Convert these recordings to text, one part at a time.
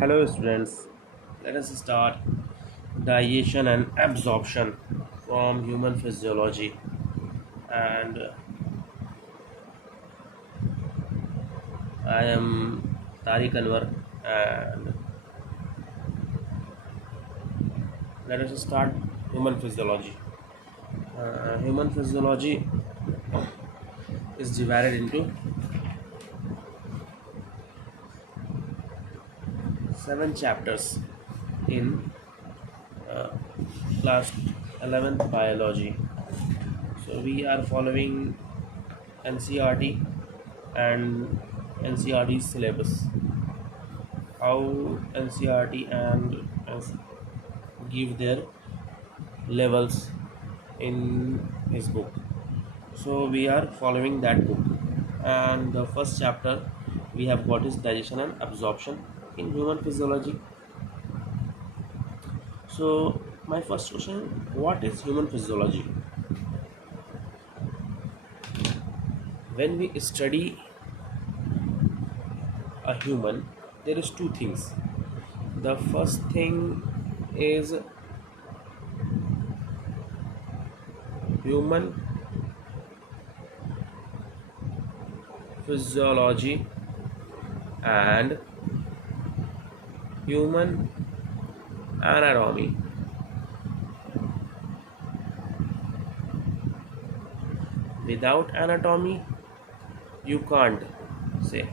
Hello students, let us start digestion and absorption from human physiology and I am Tariq Anwar and let us start human physiology. Human physiology is divided into seven chapters in uh, class 11th biology. So we are following NCRT and NCRT syllabus. How NCRT and give their levels in his book. So we are following that book, and the first chapter we have got is digestion and absorption in human physiology. So my first question: what is human physiology? When we study a human, there is two things. The first thing is human physiology and human anatomy. Without anatomy, you can't say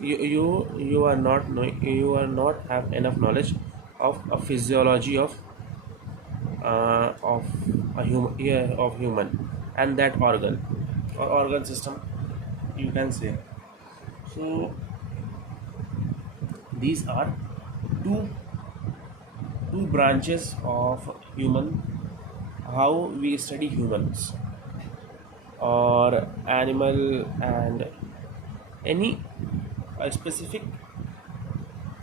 you are not you are not have enough knowledge of a physiology of a human, yeah, of human and that organ or organ system, you can say. So these are two two branches of human, how we study humans or animal and any specific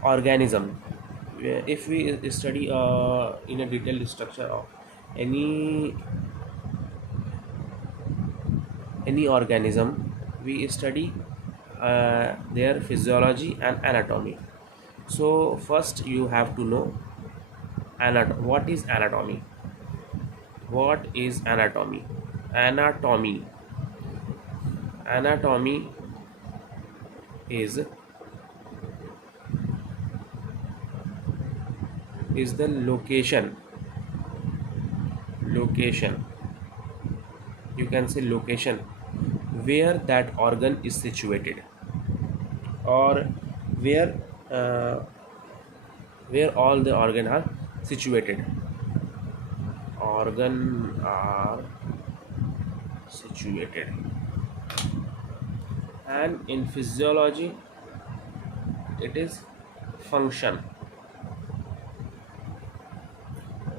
organism. If we study in a detailed structure of any any organism, we study their physiology and anatomy. So first you have to know what is anatomy. What is anatomy? Anatomy is the location, you can say location, where that organ is situated, or where uh, where all the organ are situated. Organ are situated. And in physiology it is function,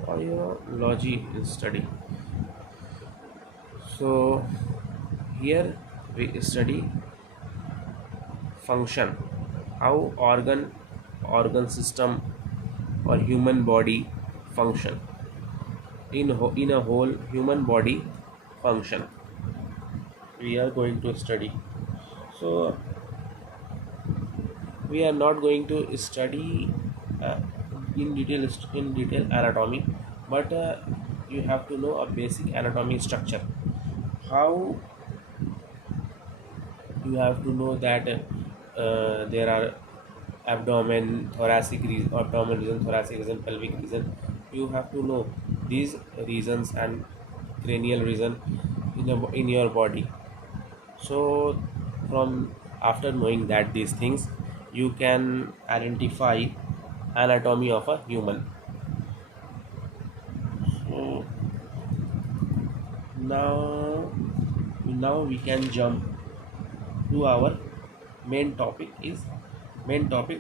or logy in study. So here we study function, how organ system or human body function, in a whole human body function we are going to study. So we are not going to study uh, in detail anatomy, but you have to know a basic anatomy structure. How you have to know that there are abdomen region, thoracic region, pelvic region. You have to know these regions and cranial region in your body. So from after knowing that these things, you can identify anatomy of a human. So now we can jump to our main topic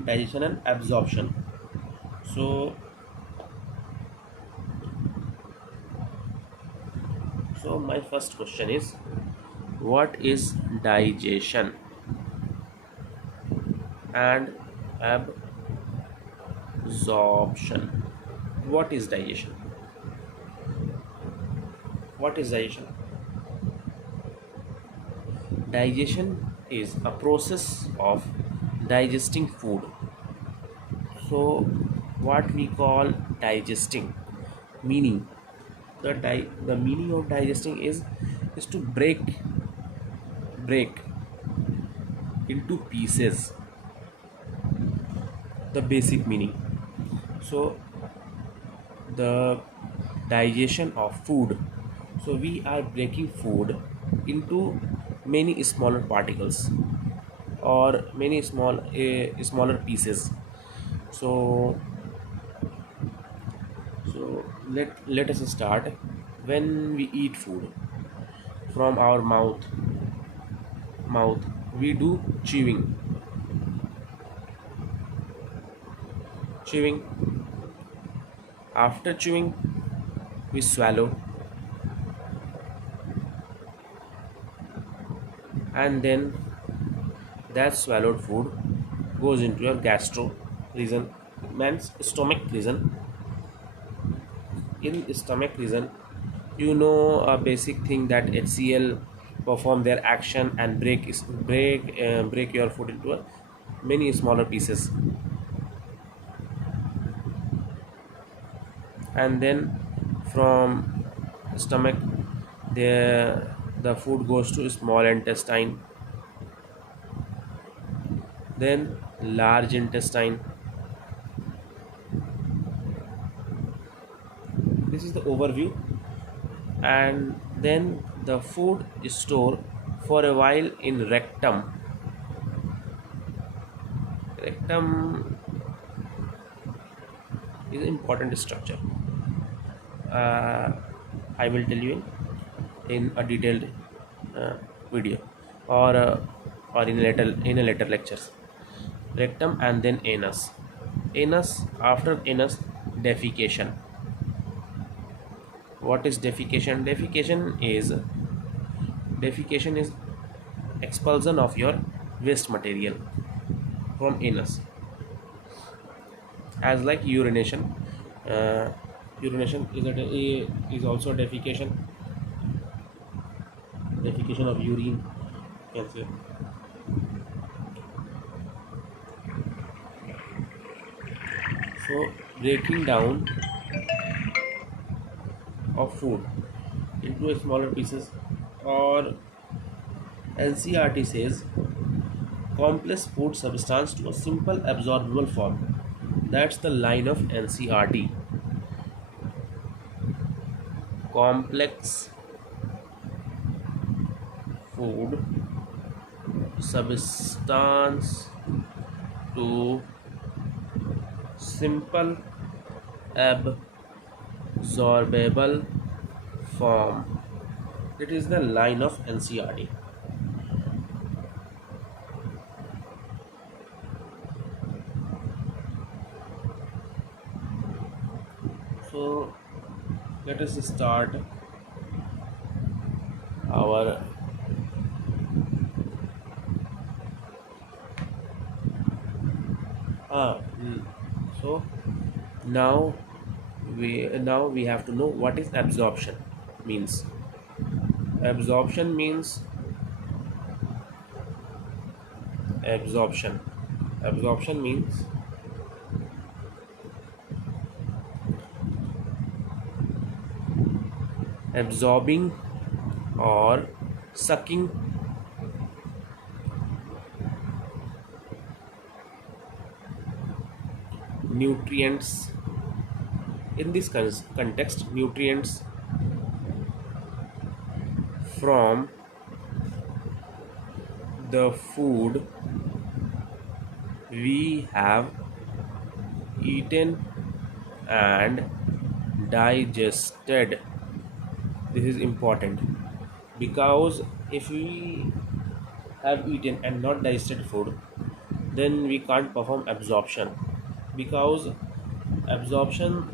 digestion and absorption. So my first question is, what is digestion and absorption? What is digestion? What is digestion? Digestion is a process of digesting food. So what we call digesting meaning, the meaning of digesting is to break into pieces, the basic meaning. So the digestion of food, so we are breaking food into many smaller particles or many smaller pieces. So let us start. When we eat food from our mouth, we do chewing. After chewing, we swallow, and then that swallowed food goes into your gastro region, man's stomach region. In stomach region, you know a basic thing that HCl perform their action and break your food into many smaller pieces, and then from stomach, the food goes to small intestine, then large intestine. This is the overview. And then the food is stored for a while in rectum is an important structure. uh, I will tell you in a detailed uh, video, or in a later lectures. Rectum and then anus. After anus, defecation. What is defecation? Defecation is expulsion of your waste material from anus, as like urination. uh, Urination is also defecation of urine, you can say. So breaking down of food into a smaller pieces, or NCRT says complex food substance to a simple absorbable form. That's the line of NCRT. Complex food substance to simple absorbable form. It is the line of NCRT. So let us start our so now we have to know what is absorption means. Absorption means absorption. Absorption means absorbing or sucking nutrients. In this context, nutrients from the food we have eaten and digested. This is important, because if we have eaten and not digested food, then we can't perform absorption, because absorption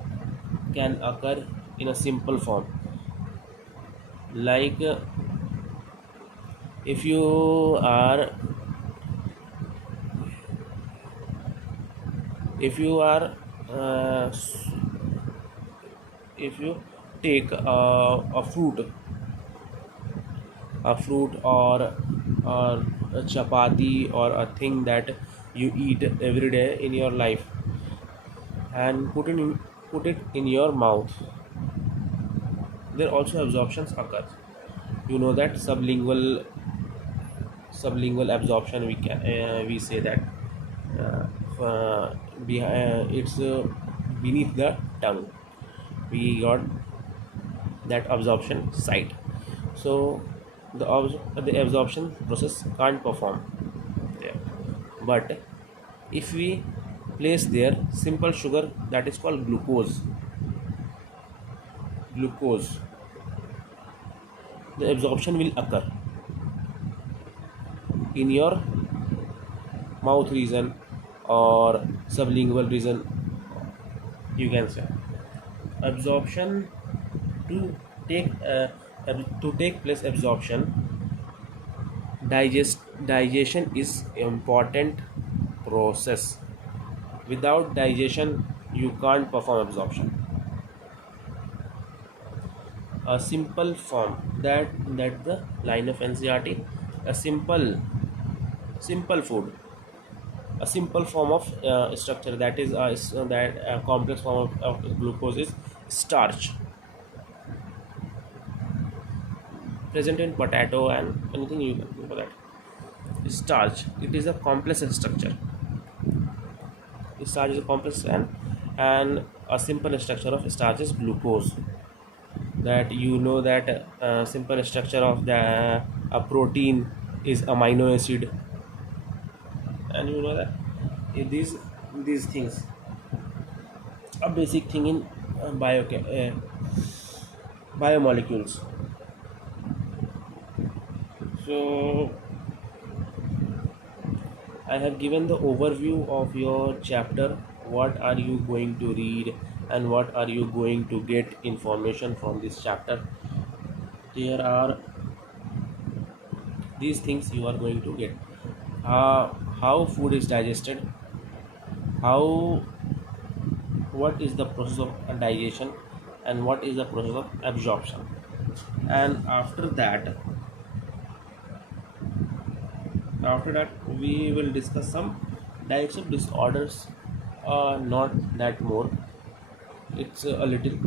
can occur in a simple form, like if you are if you are uh, if you take a fruit or a chapati or a thing that you eat every day in your life and put it in your mouth, there also absorptions occur. You know that sublingual absorption, we say that it's beneath the tongue. We got that absorption site. So the absorption process can't perform there. But if we place there simple sugar, that is called glucose, the absorption will occur in your mouth region or sublingual region, you can say. Absorption to take place, absorption, digestion is important process. Without digestion you can't perform absorption. A simple form, that the line of NCRT, a simple food, a simple form of structure, that is that complex form of glucose is starch, present in potato and anything you can do for that. Starch, it is a complex structure. Starch is a complex, and a simple structure of starch is glucose. That you know that simple structure of the a protein is amino acid, and you know that these things, a basic thing in biomolecules. So I have given the overview of your chapter. What are you going to read and what are you going to get information from this chapter? There are these things you are going to get. How food is digested, how what is the process of digestion, and what is the process of absorption. And after that we will discuss some digestive disorders, not that more. It's a little,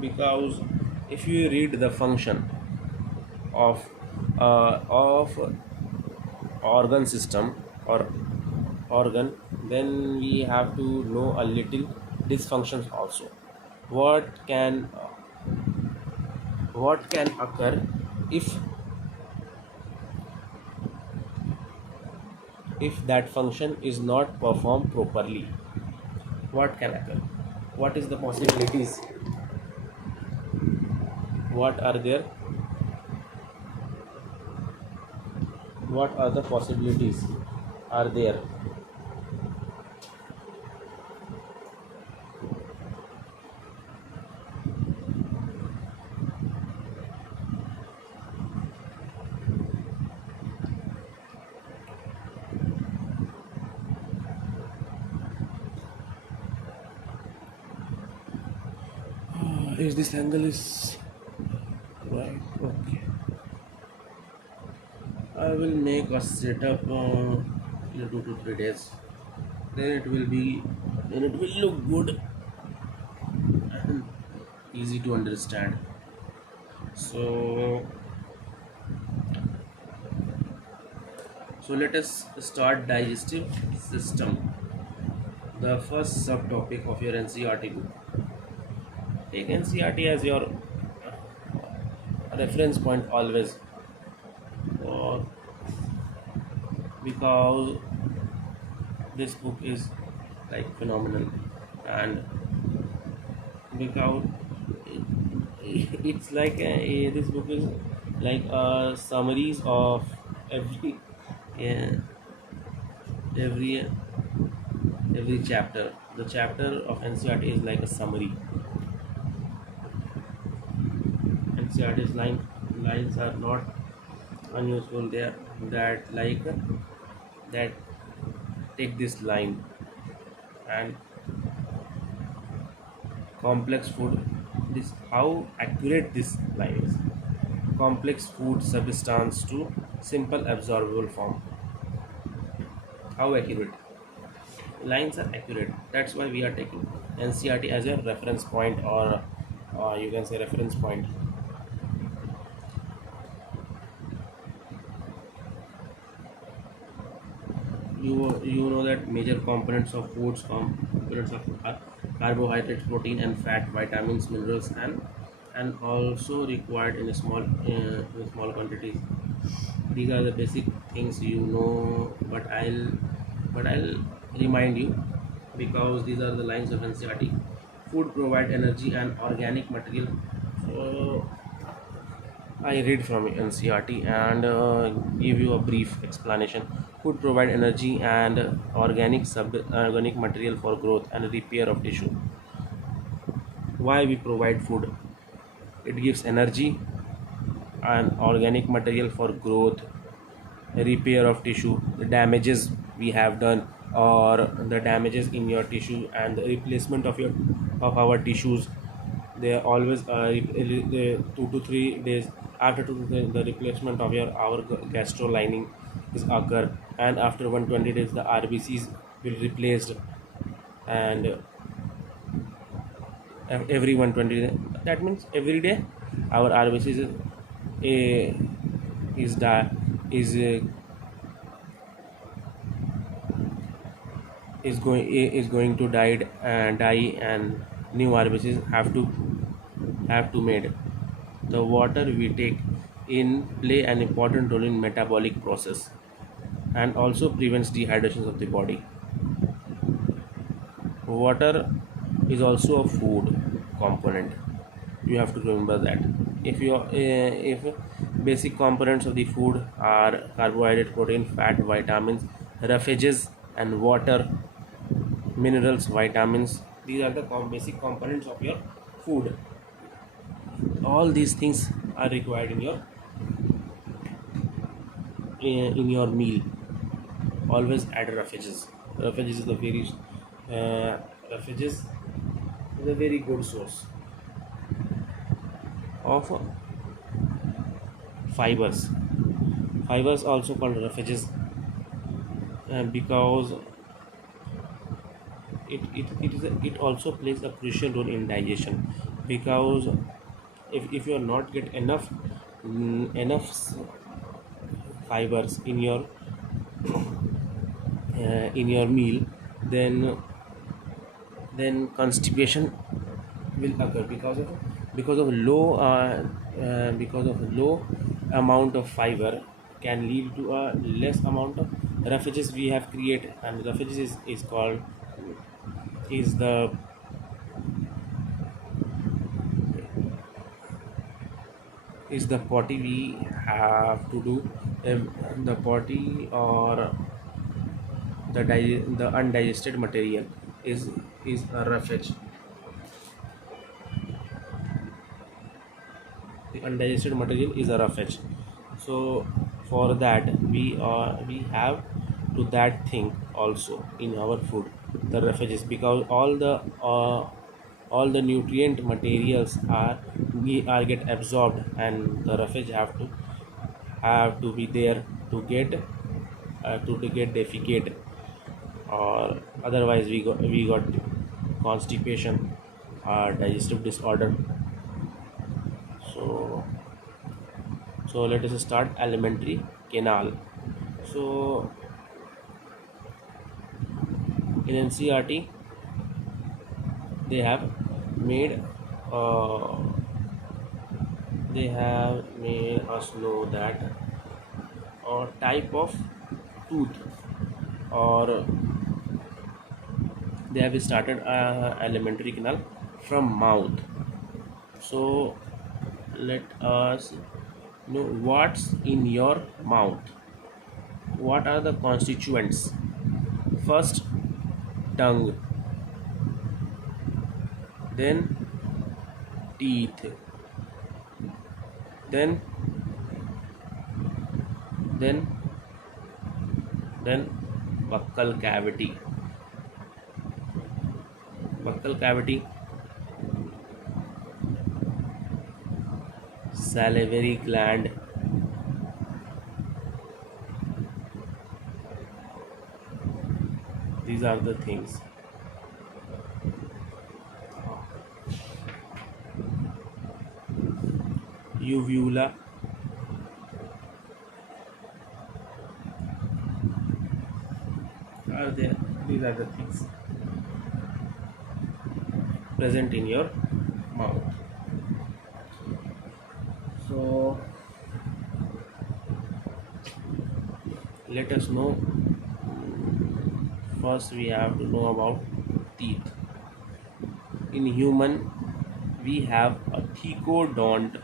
because if you read the function of organ system or organ, then we have to know a little dysfunctions also. What can what can occur if that function is not performed properly? What can occur? What is the possibilities? What are there? What are the possibilities are there? Is this angle is right? Okay, I will make a setup in 2 to 3 days. Then it will look good and easy to understand. So let us start digestive system, the first subtopic of your NCRT book. Take NCRT as your reference point always, or because this book is like phenomenal, and because it's like this book is like summaries of uh, every every chapter. The chapter of NCRT is like a summary. NCRT's lines are not unusual. They are that like that take this line and complex food. This how accurate this line is. Complex food substance to simple absorbable form. How accurate? Lines are accurate. That's why we are taking NCRT as a reference point, or you can say reference point. You know that major components of foods components of food are carbohydrates, protein and fat, vitamins, minerals, and also required in small quantities. These are the basic things you know, but I'll remind you, because these are the lines of NCRT. Food provide energy and organic material. So I read from NCRT and give you a brief explanation. Food provide energy and organic material for growth and repair of tissue. Why we provide food? It gives energy and organic material for growth, repair of tissue, the damages we have done, or the damages in your tissue, and the replacement of our tissues. They are always 2 to 3 days after the replacement of your our gastro lining is occur, and after 120 days the RBCs will replaced, and every 120 days, that means every day our RBCs a is die is is going to die, and new RBCs have to made. The water we take in play an important role in metabolic process, and also prevents dehydration of the body. Water is also a food component. You have to remember that. If basic components of the food are carbohydrate, protein, fat, vitamins, refuges, and water, minerals, vitamins. These are the basic components of your food. All these things are required in your meal. Always add refuges. Refuges is the very uh, refuges is a very good source of fibers. Fibers also called refuges, because it also plays a crucial role in digestion, because if you are not get enough fibers in your meal, then constipation will occur, because of low amount of fiber can lead to a less amount of refuges we have created. And refuges is called is the potty we have to do. The potty, or the undigested material is a refuge. The undigested material is a refuge. So for that we have to that thing also in our food, the refuges, because all the nutrient materials are get absorbed, and the refuge have to be there to get defecate, or otherwise we got constipation or digestive disorder. So so let us start alimentary canal. So in NCRT they have made uh, us know that type of tooth, or they have started alimentary canal from mouth. So let us know what's in your mouth. What are the constituents? First, tongue, then teeth, then then then buccal cavity. Buccal cavity, salivary gland, These are the things. Uvula are there. These are the things present in your mouth. So let us know. First, we have to know about teeth. In human, we have a thecodont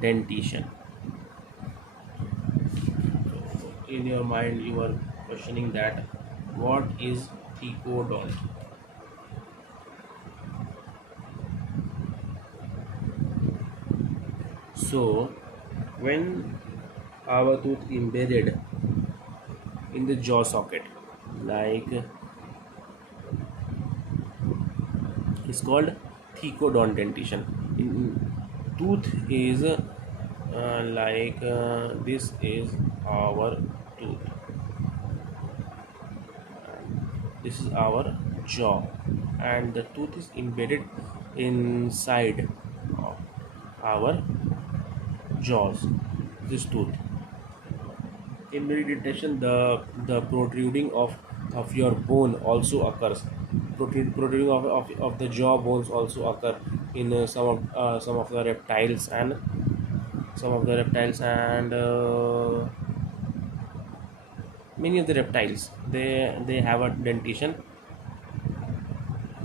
dentition. In your mind, you are questioning that what is thecodont? So, when our tooth embedded in the jaw socket, like it's called thecodont dentition. Tooth is this is our tooth. This is our jaw, and the tooth is embedded inside of our jaws. This tooth. In meditation, the protruding of your bone also occurs. Protruding of the jaw bones also occur in some of the reptiles and many of the reptiles. They have a dentition.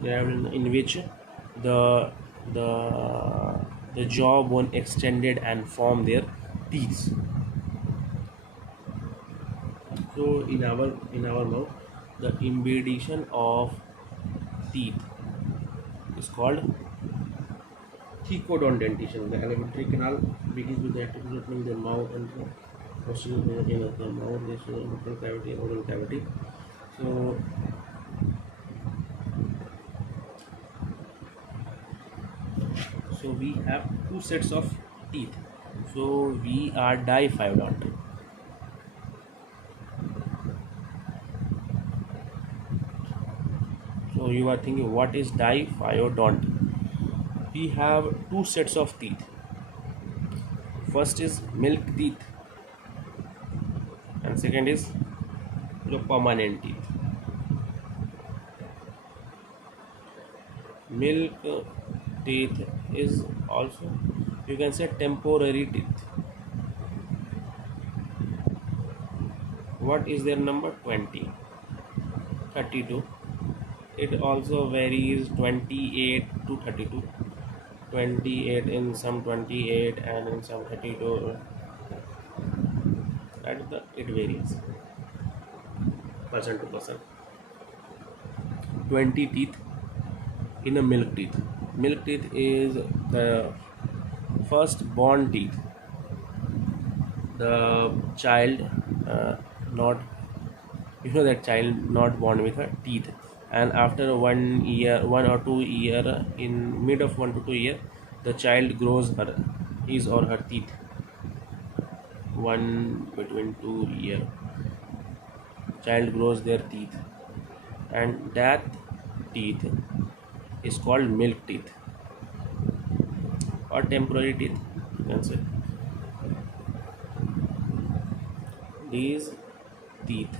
They have in which the the the jaw bone extended and form their teeth. So in our mouth, the embedation of teeth is called thecodont dentition. The alimentary canal begins with the activity opening the mouth and proceeding in the mouth. This is the buccal cavity and oral cavity. So we have two sets of teeth. So we are diphyodont. So you are thinking, what is diphyodont? We have two sets of teeth. First is milk teeth, and second is the permanent teeth. Milk teeth is also, you can say, temporary teeth. What is their number? 20, 32. It also varies 28 to 32. 28 in some 28 and in some 32. It varies person to person. 20 teeth in a milk teeth. Milk teeth is the first born teeth. The child not that child not born with her teeth, and after 1 year, 1 or 2 year, in mid of 1 to 2 year, the child grows his or her teeth. One between 2 year, child grows their teeth, and that teeth is called milk teeth or temporary teeth, you can say. These teeth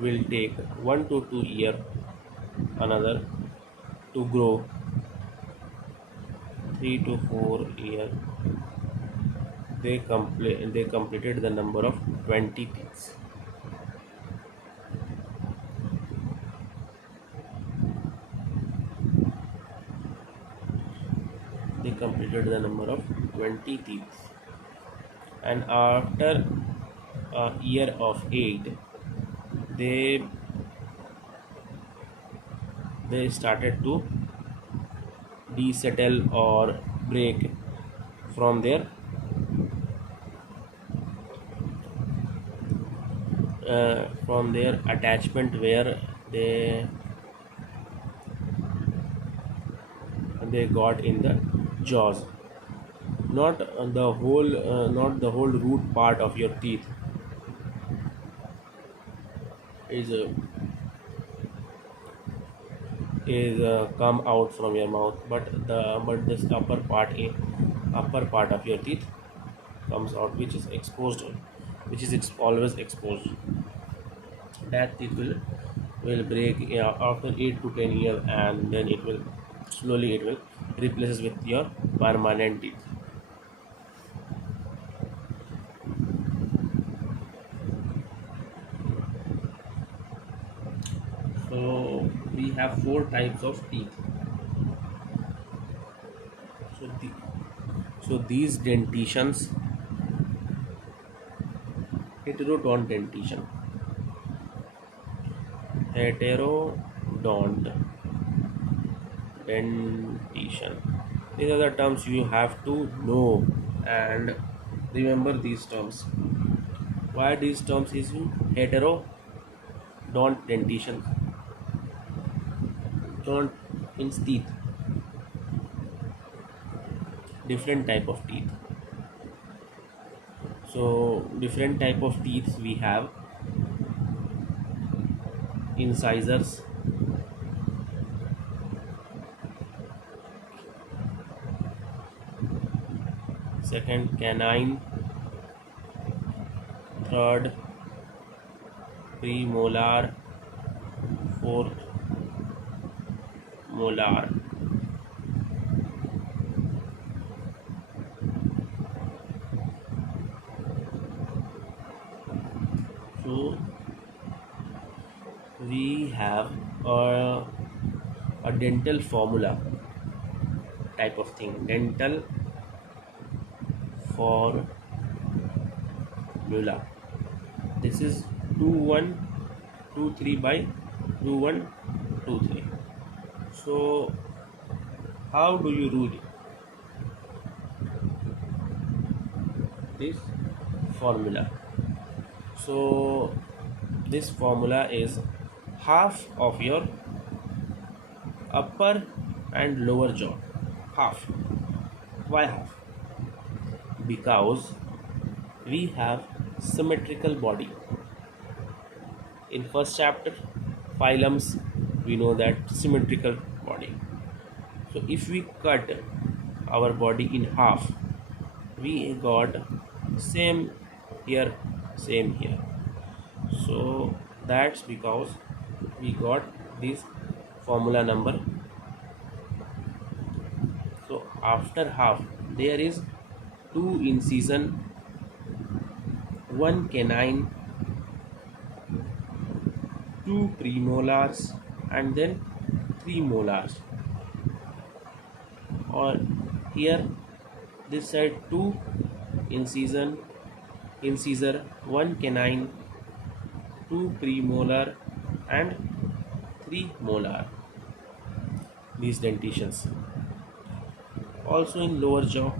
will take 1 to 2 year another to grow. 3 to 4 year they completed the number of 20 teeth. They completed the number of 20 teeth, and after a year of 8, they started to desettle or break from their attachment where they got in the jaws. not not the whole root part of your teeth is come out from your mouth, but this upper part of your teeth comes out, which is exposed, always exposed. That teeth will break after 8 to 10 years, and then it will replaces with your permanent teeth. So we have four types of teeth. So these dentitions: heterodont dentition, heterodont dentition. These are the terms you have to know and remember these terms. Why these terms is heterodont dentition? Don't means teeth, different type of teeth. So different type of teeth we have: incisors, second canine, third premolar, fourth molar. So we have a dental formula type of thing. Dental formula. This is 2123 by 2123. So how do you do this formula? So this formula is half of your upper and lower jaw. Half. Why half? Because we have symmetrical body. In first chapter, phylums, we know that symmetrical body. So if we cut our body in half, we got same here, same here. So that's because we got this formula number. So after half, there is two incision, one canine, two premolars, and then three molars. Or here, this side, two incisor, one canine, two premolar, and three molar. These dentitions. Also in lower jaw,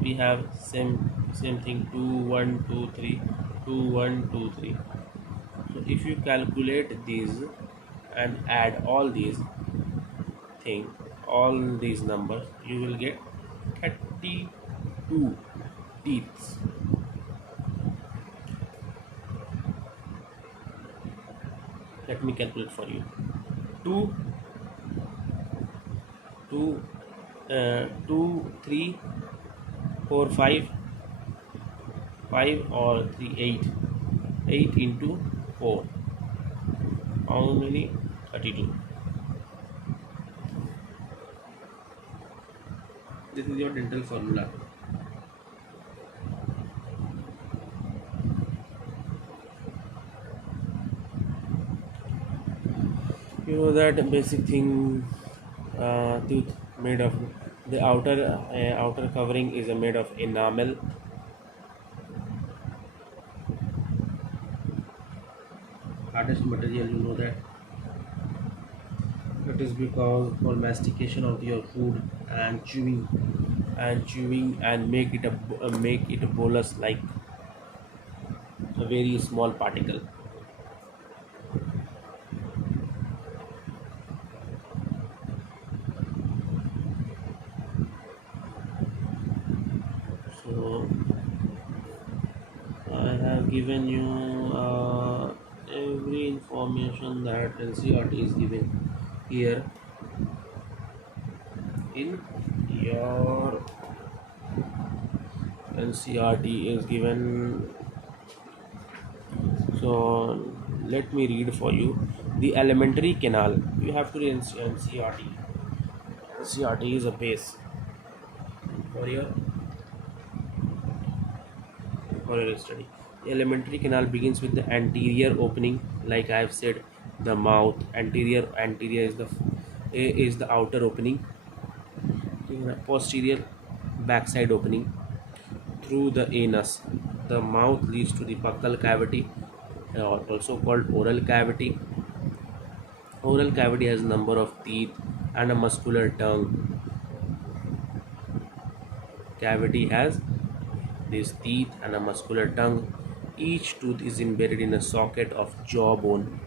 we have same thing: 2 1 2 3, 2 1 2 3. So if you calculate these and add all these thing, all these numbers, you will get 32 teeth. Let me calculate for you. 2 2 2 3 4 5 5 or 3 8 8 into 4, how many? 32. This is your dental formula. You know that basic thing. Tooth made of, the outer covering is made of enamel. Hardest material, you know that. It is because for mastication of your food and chewing and make it a bolus like a very small particle. given you every information that NCERT is giving here in your NCERT is given. So let me read for you. The alimentary canal. You have to read NCERT. NCERT is a base for your study. The alimentary canal begins with the anterior opening, like I have said, the mouth. Anterior is the outer opening. Posterior backside opening through the anus. The mouth leads to the buccal cavity, also called oral cavity. Oral cavity has a number of teeth and a muscular tongue. Cavity has these teeth and a muscular tongue. Each tooth is embedded in a socket of jawbone.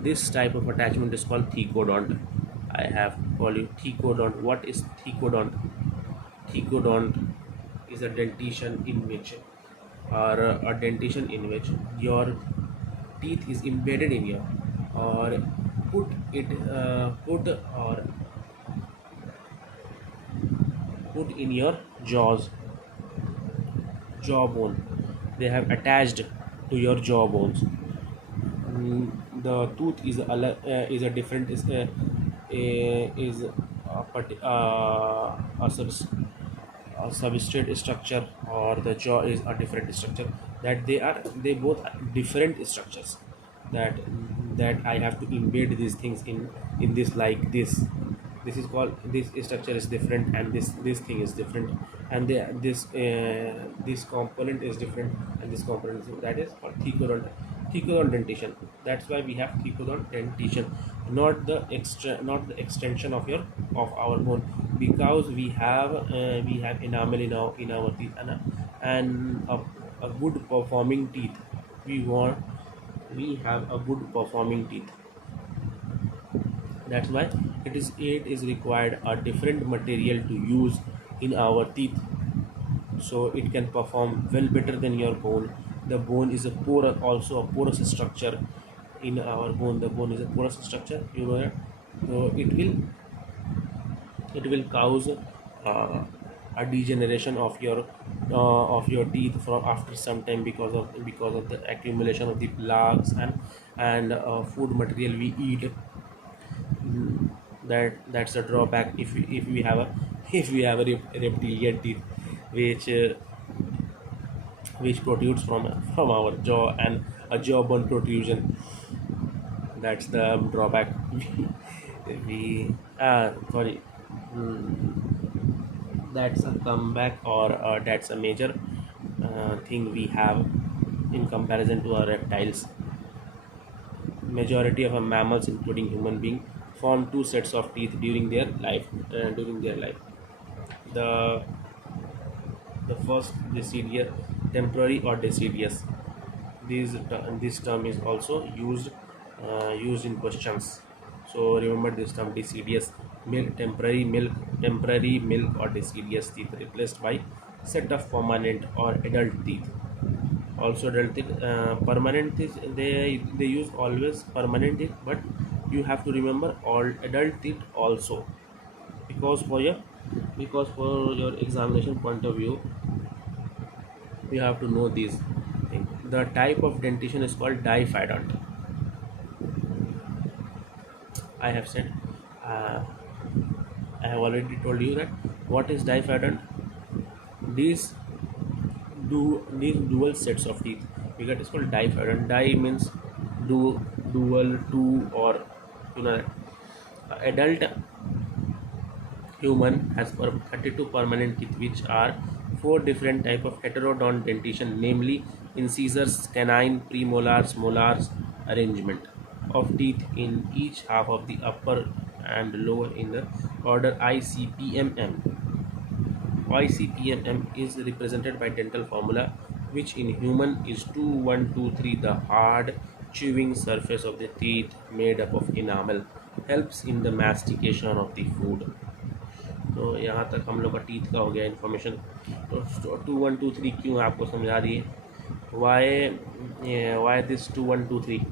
This type of attachment is called thecodont. I have called you thecodont. What is thecodont? Thecodont is a dentition in which, your teeth is embedded in your, or put it put or put in your jawbone. They have attached to your jawbones. The tooth is a different is a substrate structure, or the jaw is a different structure. That they both are different structures. That I have to embed these things in this, like this is called, this structure is different, and this thing is different, and this component is different, and this component is, that is called thecodont dentition. That's why we have thecodont dentition, not the extension of our bone, because we have enamel in our teeth, and a good performing teeth. We have a good performing teeth. That's why it is required a different material to use in our teeth, so it can perform well better than your bone. The bone is also a porous structure. In our bone, the bone is a porous structure, you know that. So it will cause a degeneration of your teeth from after some time, because of the accumulation of the plaques and food material we eat. That's a drawback if we have a reptilian teeth, which protrudes from our jaw, and a jawbone protrusion. That's the drawback. we sorry That's a comeback, or that's a major thing we have in comparison to our reptiles. Majority of our mammals, including human being, form two sets of teeth during their life. The first deciduous, temporary or deciduous. This term is also used in questions. So remember this term, deciduous, temporary milk or deciduous teeth, replaced by set of permanent or adult teeth. Also adult teeth, permanent teeth, they use always permanent teeth, but you have to remember all adult teeth also, because for your examination point of view, you have to know these things. The type of dentition is called diphyodont. I have said, I have already told you that what is diphyodont. These these dual sets of teeth, because it's called diphyodont. Di means dual, two, or you know. Adult human has 32 permanent teeth, which are four different type of heterodont dentition, namely incisors, canine, premolars, molars arrangement of teeth in each half of the upper and lower in the order ICPMM. ICPMM is represented by dental formula, which in human is 2 1 2 3. The hard chewing surface of the teeth, made up of enamel, helps in the mastication of the food. तो यहाँ तक हम लोग का teeth का हो गया information. तो 2 1 2 3 क्यों आपको समझा दिए, Why? Yeah, why this 2 1 2 3?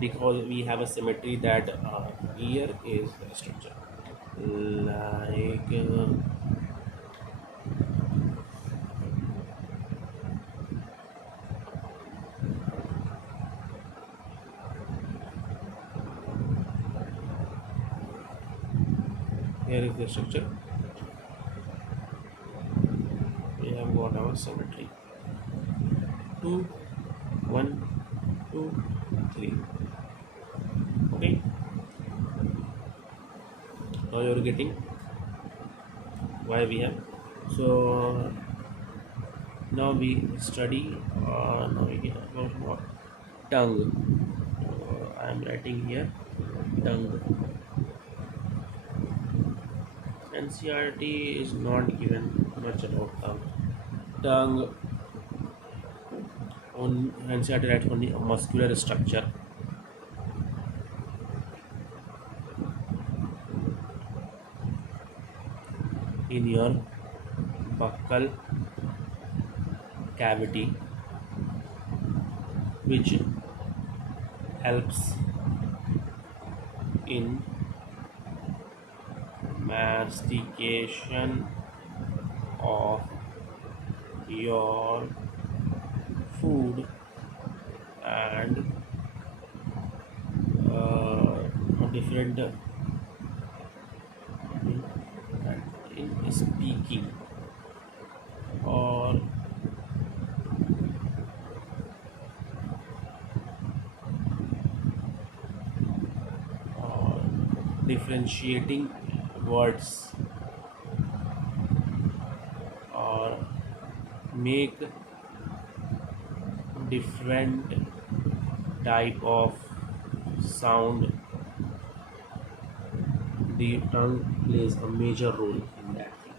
Because we have a symmetry that here is the structure. Like here is the structure. We have got our symmetry. 2 1 2 3. Okay. Now you're getting why we have. So now we study. Now we get about what tongue. I am writing here tongue. NCRT is not given much about tongue. Tongue on NCRT writes only a muscular structure in your buccal cavity which helps in mastication of your food and different in speaking or uh, differentiating words or make different type of sound. The tongue plays a major role in that thing.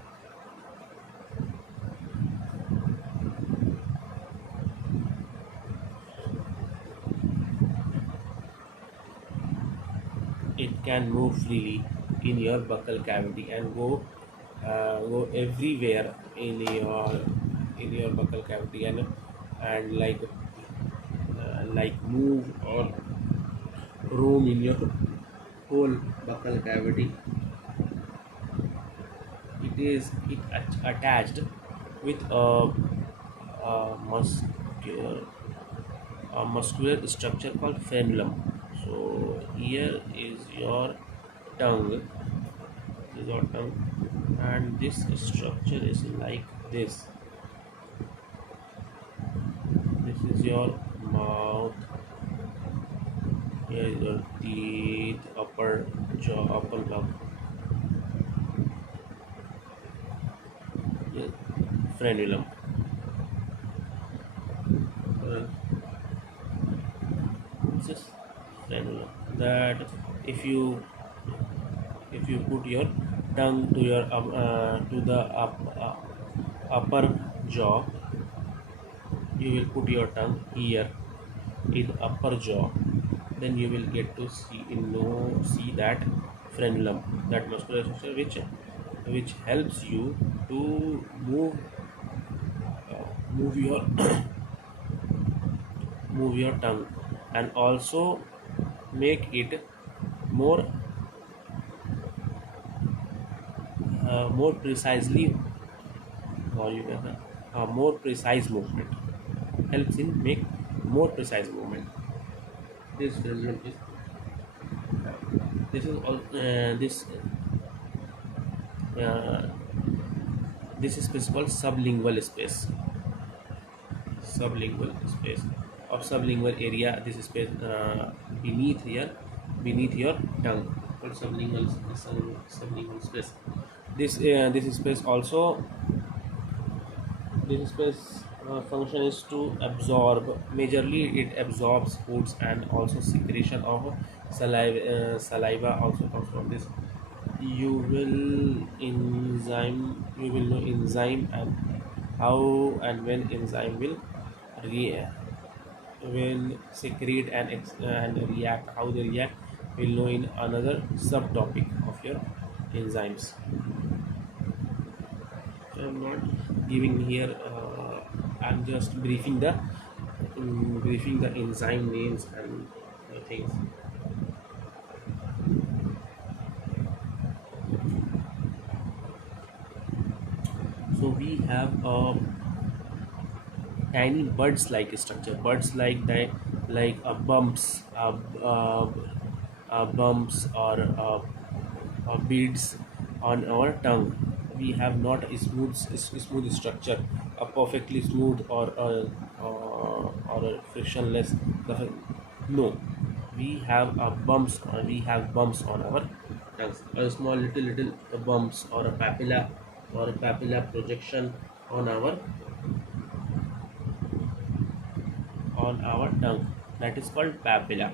It can move freely in your buccal cavity and go everywhere in your buccal cavity and like move or roam in your whole buccal cavity. It attached with muscular a muscular structure called frenulum. So here is your tongue. This is your tongue, and this structure is like this. This is your mouth. Here is your teeth, upper jaw, upper lung. Yes, frenulum. Uh, this is frenulum. That if you put your tongue to your to the upper jaw, you will put your tongue here in upper jaw, then you will get to see that frenulum, that muscular structure which helps you to move your move your tongue and also make it more more precisely, or you can more precise movement, helps in make more precise movement. This result is this is all uh, this space called sublingual space. Sublingual space or sublingual area. This space beneath here, beneath your tongue, called sublingual space. This space also, this space function is to absorb. Majorly it absorbs foods and also secretion of saliva also comes from this. You will know enzyme and how and when enzyme will secrete and react, how they react, will know in another subtopic of your enzymes. So I'm not giving here I'm just briefing the enzyme names and things. So we have a tiny buds like structure, buds like that, like bumps or beads on our tongue. We have not a smooth structure, a perfectly smooth or a frictionless. No, we have bumps on our tongues, a small little bumps or a papilla projection on our tongue, that is called papilla.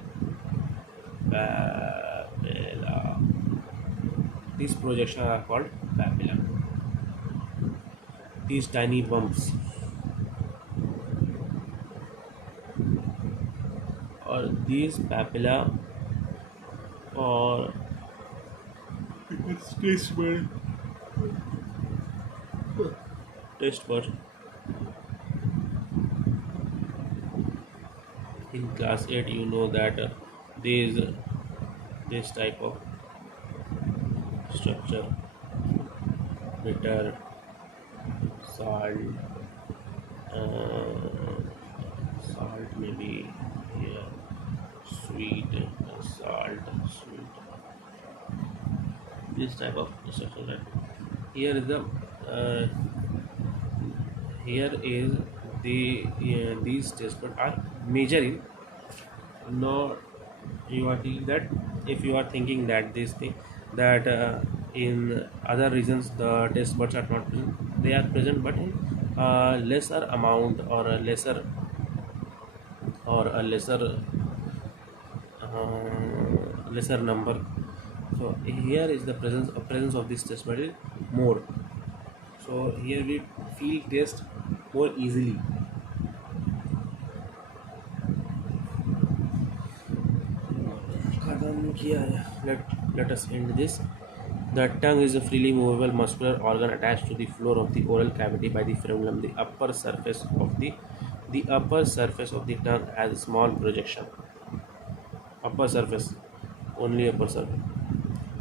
Papilla. These projections are called papilla. These tiny bumps or these papilla or taste bud. Taste bud. In class 8 you know that there is this type of structure: bitter, salt, uh, salt maybe here, sweet, salt, sweet. This type of structure. Right? Here is the uh, here is these taste buds are major in. No, you are thinking that, if you are thinking that this thing that in other regions the taste buds are not present, they are present but in lesser amount or a lesser number. So here is the presence of this taste bud is more. So here we feel taste more easily. खत्म किया है. Let us end this. The tongue is a freely movable muscular organ attached to the floor of the oral cavity by the frenulum. The upper surface of the tongue has a small projection. Upper surface, only upper surface.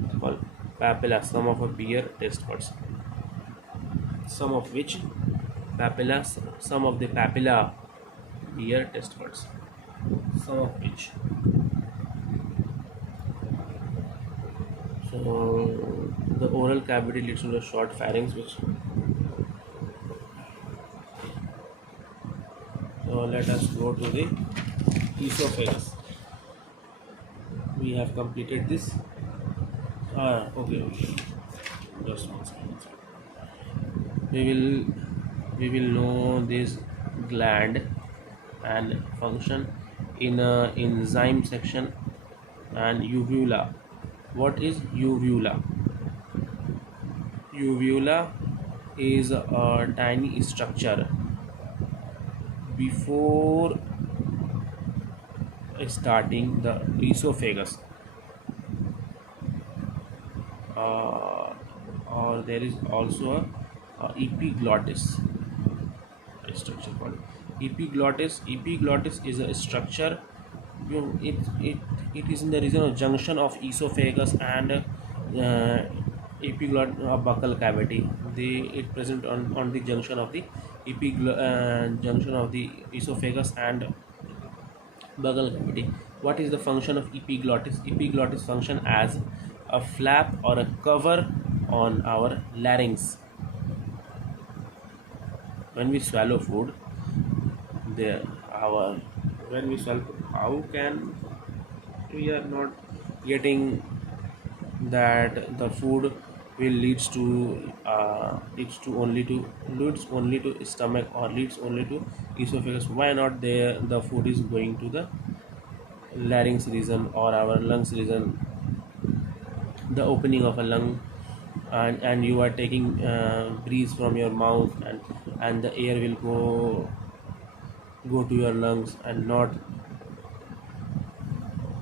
It's called papilla. Some of a beer taste buds. Some of which papilla, some of the papilla beer taste buds. Some of which. So the oral cavity leads to the short pharynx, which. So let us go to the esophagus. We have completed this. Okay. Just one second. We will know this gland and function in a enzyme section. And uvula. What is uvula? Uvula is a tiny structure before starting the esophagus, or there is also a epiglottis, a structure called epiglottis. Epiglottis is a structure, it is in the region of junction of esophagus and buccal cavity. It present on the junction of the junction of the esophagus and buccal cavity. What is the function of epiglottis? Epiglottis function as a flap or a cover on our larynx. When we swallow food, there our when we swallow, how can we are not getting that the food will leads only to stomach or leads only to esophagus? Why not the food is going to the larynx region or our lungs region, the opening of a lung, and you are taking breeze from your mouth, and the air will go to your lungs, and not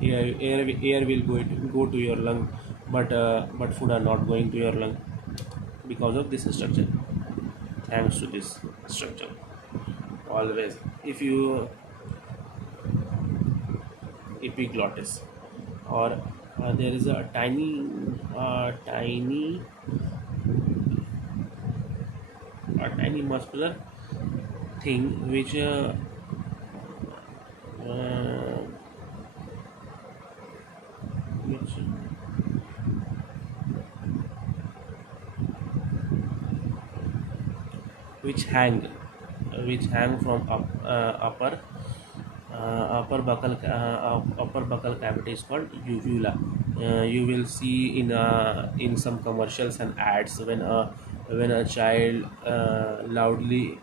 air will go to your lung, but food are not going to your lung because of this structure, thanks to this structure. always. If you epiglottis, or there is a tiny muscular thing uh, which which hang from upper buccal cavity is called uvula. You will see in some commercials and ads when a child loudly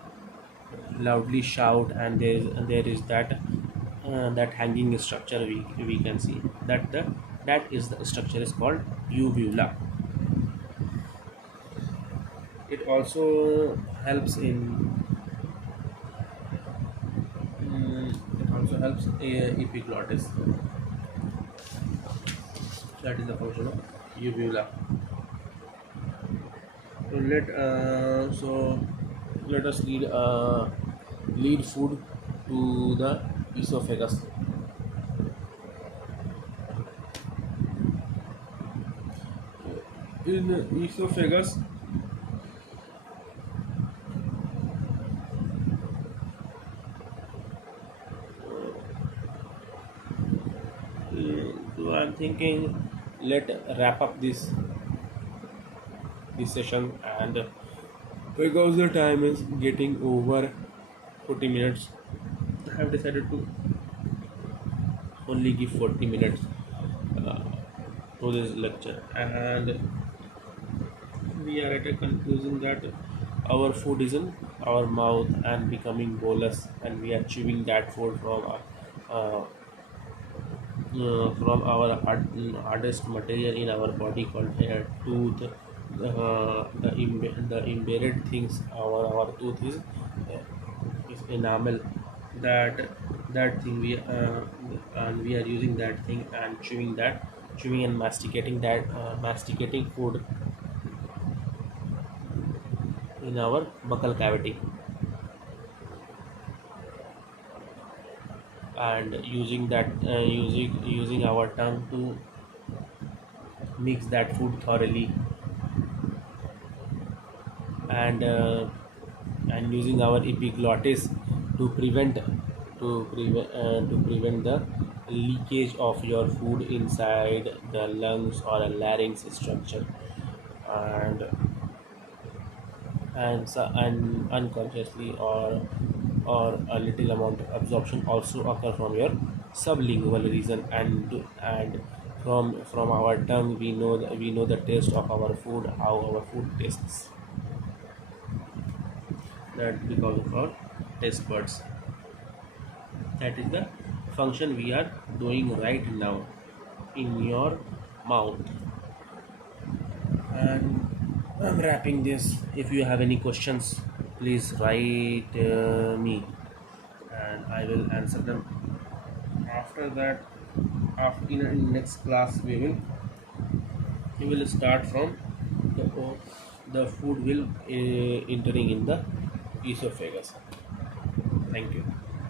shout, and there is that hanging structure, we can see that is the structure is called uvula. It also helps in it also helps epiglottis. That is the function of uvula. So let us lead food to the esophagus. In the esophagus, so I'm thinking, let wrap up this session, and because the time is getting over 40 minutes, I have decided to only give 40 minutes uh, to this lecture, and we are at a conclusion that our food is in our mouth and becoming bolus, and we are chewing that food uh, from our hardest material in our body called tooth. The embedded things, our tooth is enamel. That that thing we and we are using that thing and chewing and masticating food in our buccal cavity, and using our tongue to mix that food thoroughly, and using our epiglottis to prevent the leakage of your food inside the lungs or a larynx structure, and and unconsciously, or a little amount of absorption also occur from your sublingual region, and from our tongue we know the taste of our food, how our food tastes, that because of our taste buds. That is the function we are doing right now in your mouth. And I'm wrapping this. If you have any questions, please write me, and I will answer them. After that, in next class, we will start from the food will entering in the esophagus. Thank you.